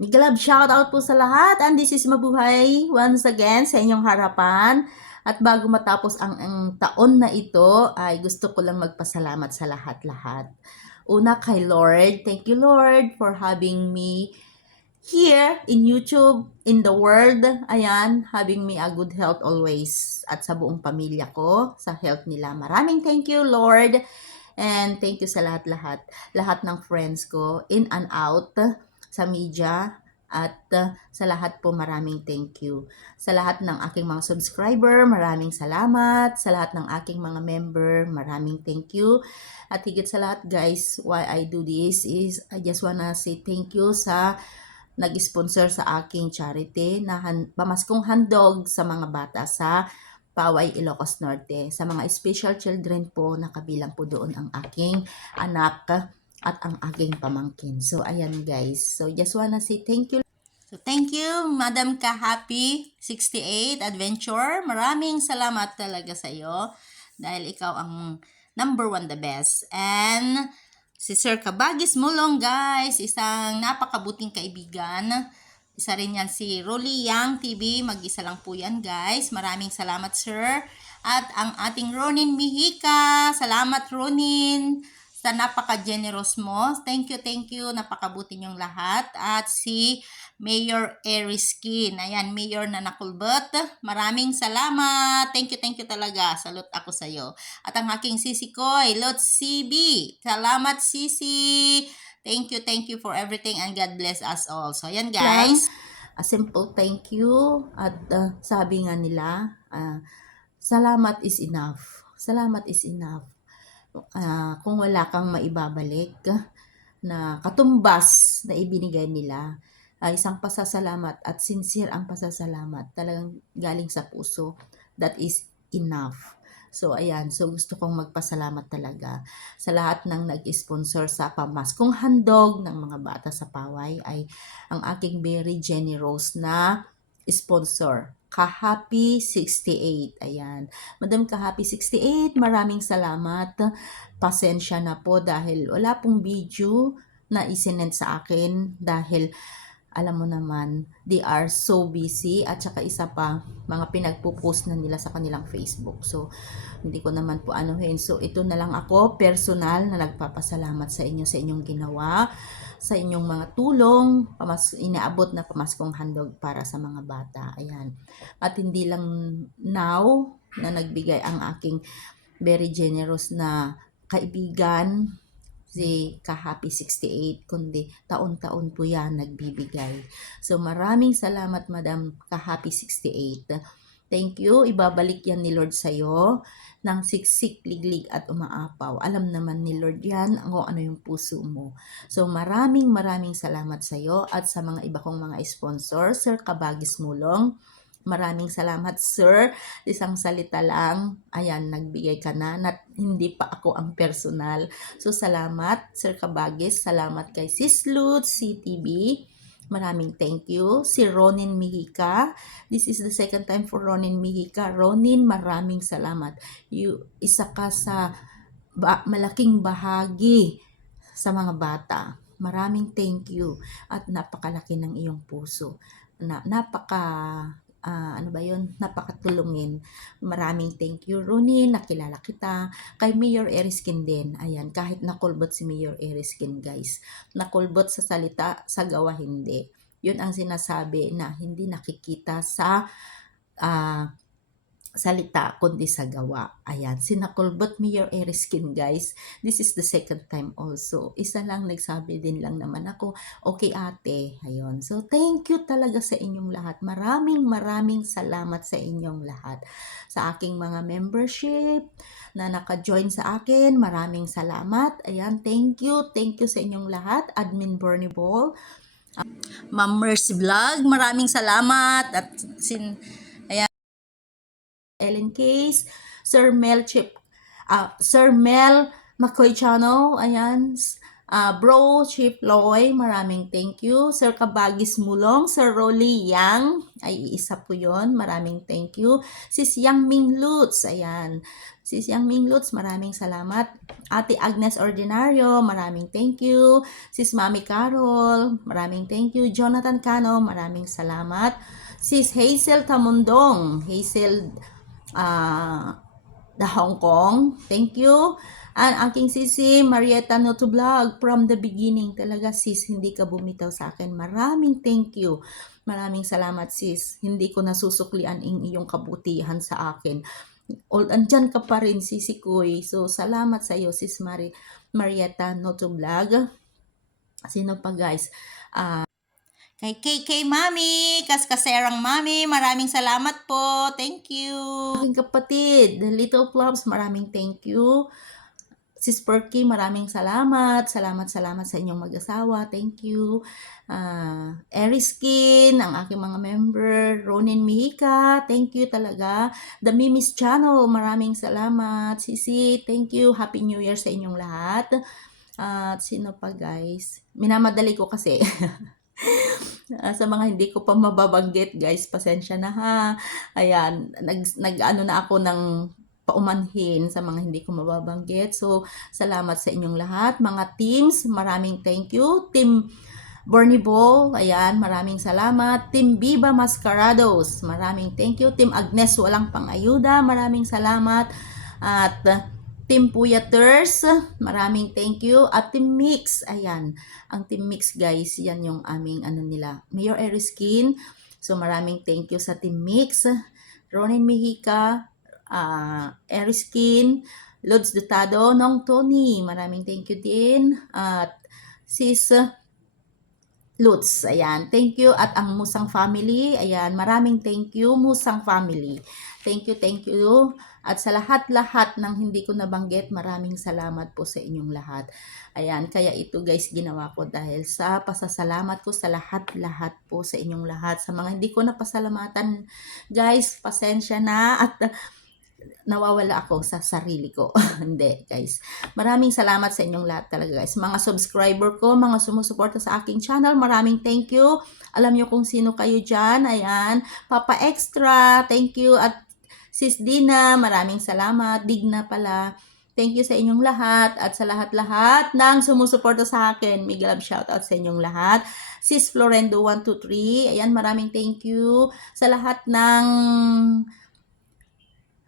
Mega love shoutout po sa lahat, and this is Mabuhay once again sa inyong harapan. At bago matapos ang taon na ito, ay gusto ko lang magpasalamat sa lahat-lahat. Una kay Lord, thank you Lord for having me here in YouTube, in the world. Ayan, having me a good health always. At sa buong pamilya ko, sa health nila. Maraming thank you Lord. And thank you sa lahat-lahat. Lahat ng friends ko, in and out, sa media, at sa lahat po maraming thank you. Sa lahat ng aking mga subscriber, maraming salamat. Sa lahat ng aking mga member, maraming thank you. At higit sa lahat guys, why I do this is I just wanna say thank you sa nag-sponsor sa aking charity na pamaskong handog sa mga bata sa Paway, Ilocos Norte. Sa mga special children po, nakabilang po doon ang aking anak at ang aking pamangkin. So, ayan guys. So, just wanna say thank you. So, thank you, Madam Kahappy 68 Adventure. Maraming salamat talaga sa iyo dahil ikaw ang number one, the best. And si Sir Kabagis Mulong, guys, isang napakabuting kaibigan. Isa rin yan si Rolly Yang TV. Mag-isa lang po yan, guys. Maraming salamat, sir. At ang ating Ronin Mihika. Salamat, Ronin, sa napaka-generous mo. Thank you. Napakabuti niyong lahat. At si Mayor Eriskin. Ayan, Mayor na nakulbot. Maraming salamat. Thank you talaga. Salute ako sa iyo. At ang aking sisi ko, Lots CB. Salamat, sisi. Thank you for everything and God bless us all. So, ayan guys. A simple thank you. At sabi nga nila, salamat is enough. Salamat is enough. Kung wala kang maibabalik na katumbas na ibinigay nila, isang pasasalamat at sincere ang pasasalamat. Talagang galing sa puso. That is enough. So, ayan. So, gusto kong magpasalamat talaga sa lahat ng nag-sponsor sa pamaskong handog ng mga bata sa Paway ay ang aking very generous na sponsor, Kahappy 68. Ayan. Madam Kahappy 68, maraming salamat. Pasensya na po dahil wala pong video na isinend sa akin dahil alam mo naman, they are so busy at saka isa pa, mga pinagpo-post na nila sa kanilang Facebook. So, hindi ko naman po anuhin. So, ito na lang ako, personal na nagpapasalamat sa inyo, sa inyong ginawa, sa inyong mga tulong, inaabot na pamaskong handog para sa mga bata. Ayan. At hindi lang now na nagbigay ang aking very generous na kaibigan, si Kahappy 68, kundi taon-taon po yan nagbibigay. So maraming salamat Madam Kahappy 68. Thank you. Ibabalik yan ni Lord sa'yo ng siksik, liglig at umaapaw. Alam naman ni Lord yan kung ano yung puso mo. So maraming salamat sa'yo at sa mga iba kong mga sponsor, Sir Kabagis Mulong. Maraming salamat, sir. Isang salita lang, ayan, nagbigay ka na, hindi pa ako ang personal. So, salamat, Sir Kabagis. Salamat kay Sis Lutz, CTV. Maraming thank you. Si Ronin Mihika. This is the second time for Ronin Mihika. Ronin, maraming salamat. Isa ka sa malaking bahagi sa mga bata. Maraming thank you. At napakalaki ng iyong puso. Napakatulungin. Maraming thank you, Ronin, nakilala kita. Kay Mayor Eriskin din, ayan, kahit nakulbot si Mayor Eriskin, guys. Nakulbot sa salita, sa gawa hindi. Yun ang sinasabi na hindi nakikita sa salita kundi sa gawa. Ayan, sinakulbot Mayor Eriskin, guys. This is the second time also. Isa lang nagsabi din lang naman ako, okay ate. Ayun. So, thank you talaga sa inyong lahat. Maraming salamat sa inyong lahat. Sa aking mga membership na naka-join sa akin, maraming salamat. Ayan, thank you. Thank you sa inyong lahat. Admin Bernie Ball. Ma'am Mercy Vlog, maraming salamat. At Ellen Case, Sir Mel McCoy Channel, ayan, Bro Chief Loy, maraming thank you. Sir Kabagis Mulong, Sir Rolly Yang, ay isa po yon, maraming thank you. Sis Yang Ming Lutz, ayan. Sis Yang Ming Lutz, maraming salamat. Ate Agnes Ordinario, maraming thank you. Sis Mami Carol, maraming thank you. Jonathan Cano, maraming salamat. Sis Hazel Tamundong, Hazel the Hong Kong, thank you. Ang aking sisi, Marietta Noto Vlog, from the beginning talaga sis, hindi ka bumitaw sa akin. Maraming thank you. Maraming salamat sis. Hindi ko nasusuklian ang iyong kabutihan sa akin. Andyan ka pa rin sisi Koy. So salamat sa iyo sis Marietta Noto Vlog. Sino pa guys? Kay KK Mami, Kaskaserang Mami, maraming salamat po. Thank you. Aking kapatid, The Little Plums, maraming thank you. Sis Perky, maraming salamat. Salamat sa inyong mag-asawa. Thank you. Eriskin, ang aking mga member. Ronin Mihika, thank you talaga. The Mimis Channel, maraming salamat. Sisi, thank you. Happy New Year sa inyong lahat. At sino pa guys? Minamadali ko kasi. Sa mga hindi ko pa mababanggit guys, pasensya na ha. Ayan, nag-ano na ako ng paumanhin sa mga hindi ko mababanggit. So, salamat sa inyong lahat. Mga teams, maraming thank you. Team Bernie Ball, ayan, maraming salamat. Team Viva Mascarados, maraming thank you. Team Agnes Walang Pang-ayuda, maraming salamat. At Team Puyaters, maraming thank you. At Team Mix, ayan, ang Team Mix guys, yan yung aming ano nila. Mayor Eriskin, so maraming thank you sa Team Mix. Ronin Mihika, Eriskin, Lods Dutado, Nong Tony, maraming thank you din. At Sis Lutz, ayan, thank you. At ang Musang family, ayan, maraming thank you, Musang family. Thank you. At sa lahat-lahat ng hindi ko nabanggit, maraming salamat po sa inyong lahat. Ayan, kaya ito guys, ginawa ko dahil sa pasasalamat ko sa lahat-lahat po sa inyong lahat. Sa mga hindi ko napasalamatan, guys, pasensya na at nawawala ako sa sarili ko. Hindi, guys. Maraming salamat sa inyong lahat talaga, guys. Mga subscriber ko, mga sumusuporta sa aking channel, maraming thank you. Alam nyo kung sino kayo dyan. Ayan, Papa Extra, thank you. At Sis Dina, maraming salamat. Digna pala. Thank you sa inyong lahat. At sa lahat-lahat ng sumusuporta sa akin, big love shoutout sa inyong lahat. Sis Florendo 123, ayan, maraming thank you. Sa lahat ng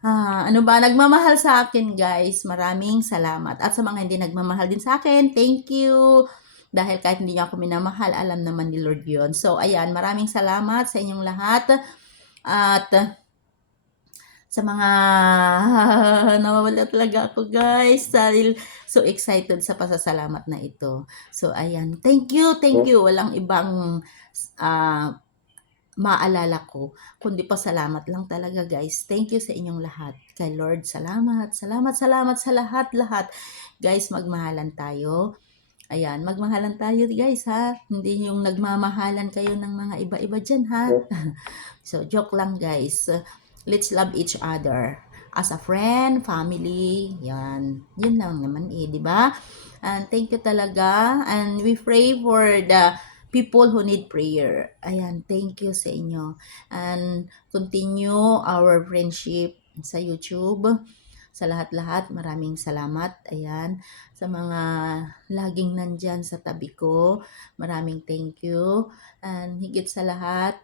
nagmamahal sa akin guys, maraming salamat. At sa mga hindi nagmamahal din sa akin, thank you. Dahil kahit hindi niya ako minamahal, alam naman ni Lord yun. So, ayan, maraming salamat sa inyong lahat. At sa mga nawawala talaga ako guys. Dahil so excited sa pasasalamat na ito. So, ayan, thank you. Walang ibang maalala ko, kundi pasalamat lang talaga guys. Thank you sa inyong lahat. Kay Lord, salamat sa lahat-lahat. Guys, magmahalan tayo. Ayan, magmahalan tayo guys ha. Hindi yung nagmamahalan kayo ng mga iba-iba dyan ha. So, joke lang guys. Let's love each other. As a friend, family, yan. Yun lang naman di ba? And thank you talaga. And we pray for the people who need prayer. Ayan, thank you sa inyo. And continue our friendship sa YouTube. Sa lahat-lahat, maraming salamat. Ayan, sa mga laging nandyan sa tabi ko, maraming thank you. And higit sa lahat,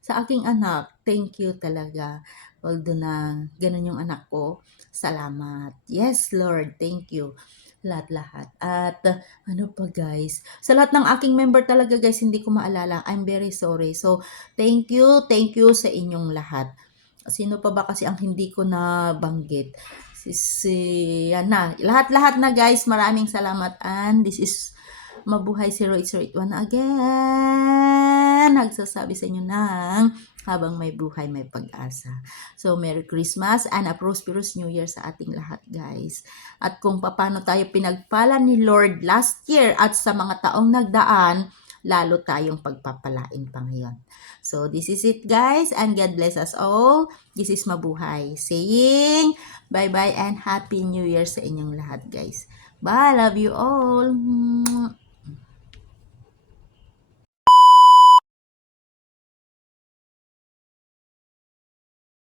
sa aking anak, thank you talaga. Although na ganun yung anak ko, salamat. Yes, Lord, thank you. Lahat-lahat. At ano pa guys, sa lahat ng aking member talaga guys, hindi ko maalala. I'm very sorry. So, thank you sa inyong lahat. Sino pa ba kasi ang hindi ko nabanggit? Yan na. Lahat-lahat na guys, maraming salamat. And this is Mabuhay 08081 again. Nagsasabi sa inyo ng habang may buhay, may pag-asa. So, Merry Christmas and a prosperous New Year sa ating lahat, guys. At kung paano tayo pinagpala ni Lord last year at sa mga taong nagdaan, lalo tayong pagpapalain pa ngayon. So, this is it guys, and God bless us all. This is Mabuhay saying bye-bye and Happy New Year sa inyong lahat guys. Bye, love you all.